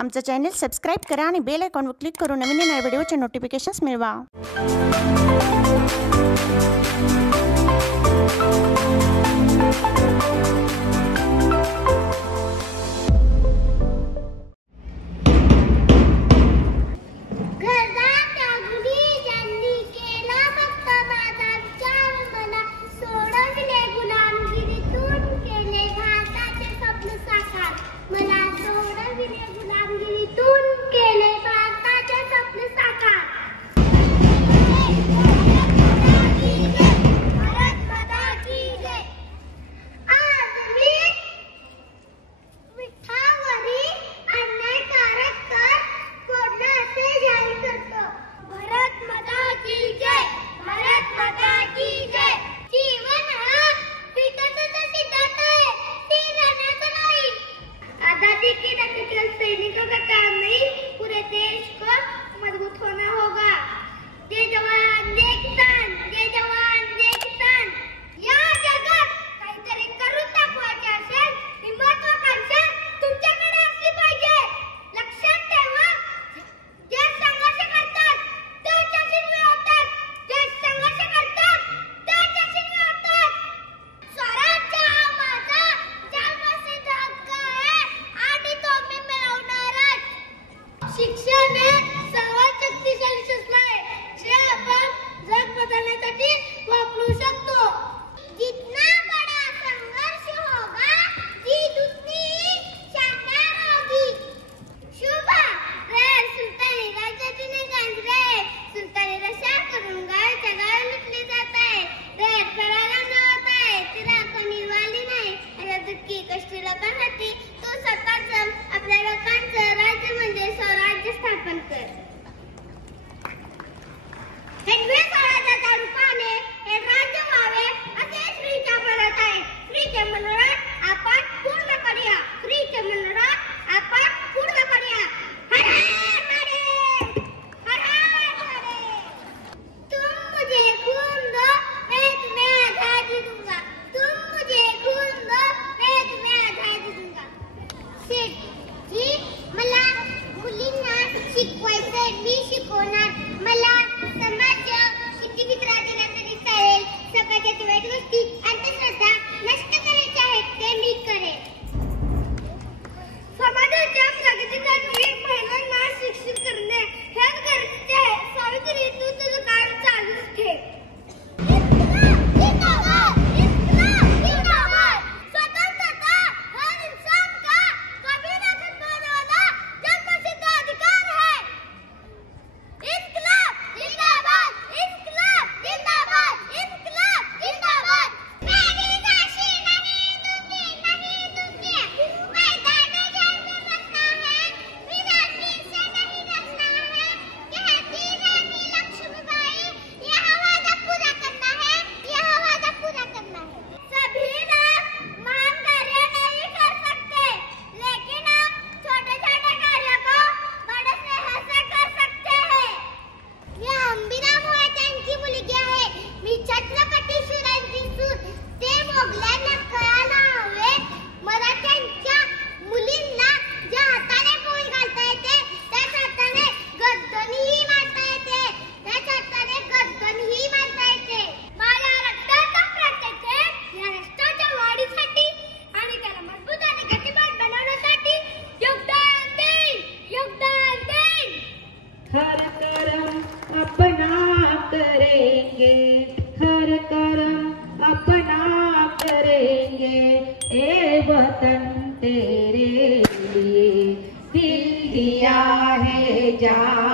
आमचं channel subscribe करा आणि बेल आयकॉनवर क्लिक करून नवीन नवीन व्हिडिओचे नोटिफिकेशन्स मिळवा। सैनिकों का काम नहीं, पूरे देश को मजबूत होना होगा। जय जवान जय किसान, जय जवान जय किसान। या जगात काहीतरी करून दाखवायचे असेल, ही महत्त्वाकांक्षा तुमच्याकडे असली पाहिजे। लक्षात ठेवा, जे संघर्ष करतात ते यशस्वी होतात, जे संघर्ष करतात ते यशस्वी होतात। स्वराज्य हा माझा जन्मसिद्ध हक्क आहे आणि तो मी मिळवणारच। शिक्षण हे सर्वात शक्तिशाली शस्त्र आहे, जे आपण जग बदलण्यासाठी वापरू शकतो। जितना बड़ा संघर्ष होगा, जीत उतनी शानदार होगी। शुभा रे सुल्तानी राजाची ने गांजरे, सुल्तानी रशा करून गायच्या गाय लुटले जात आहे। रे पराला न होत आहे, तिला कोणी वाली नाही। अशा दुःखी कष्टी लोकांसाठी तू स्वतःच आपल्या लोकांचं राज्य म्हणजे स्वराज्य स्थापन कर। हेडवे स्वराज्याच्या रूपाने हे राज्य व्हावे असे श्रीच्या म्हणत आहे। श्रीचे मनोरथ आपण पूर्ण करूया, श्रीचे मनोरथ आपण पूर्ण करूया। हर हर महादेव, हर हर महादेव। तुम मुझे खून दो, मैं तुम्हें आजादी दूंगा। तुम मुझे खून दो, मैं तुम्हें आजादी दूंगा। सेठ जी, मला मुलींना शिकवायचंय, मी शिकवणार। मला समाज किती विचार दिला तरी चालेल, समाजाच्या वाईट गोष्टी अंधश्रद्धा नष्ट करायच्या आहेत ते मी करेन। समाजाच्या प्रगतीसाठी महिलांना शिक्षित करणे हेच गरजेचे आहे। सावित्री, तू तुझं काम चालूच ठेव। स्वतंत्रता हर इंसान का कभी ना कभी वाला जन्मसिद्ध अधिकार है। इनकलाब जिंदाबाद, इनकलाब जिंदाबाद, इनकलाब जिंदाबाद। मेरी झांसी नहीं दूंगी, नहीं दूंगी। मैदान जंग में बसना है, विरानी से नहीं डरना है। कहती रानी लक्ष्मीबाई, यह वादा पूरा करना है, यह वादा पूरा करना है। सभी लोग महान कार्य नहीं कर सकते, लेकिन हम छोटे छोटे कार्यों को बड़े स्नेह से कर सकते हैं। या अंबिराम त्यांची मुलगी आहे, मी छत्रपती शिवाजी सूत। ते मोगलांना कळायला हवे, मराठ्यांच्या मुलींना ज्या हाताने पोळी घालता येते त्याच हाताने गर्दनीही मारता येते, त्याच हाताने गर्दनीही मारता येते। माझ्या रक्ताचा प्रत्येक या राष्ट्राच्या वाढीसाठी आणि त्याला मजबूत आणि गतिमान बनवण्यासाठी योगदान देईन, योगदान देईन। हर करम अपना करेंगे, हर करम अपना करेंगे। ए वतन तेरे लिए दिल दिया है जान।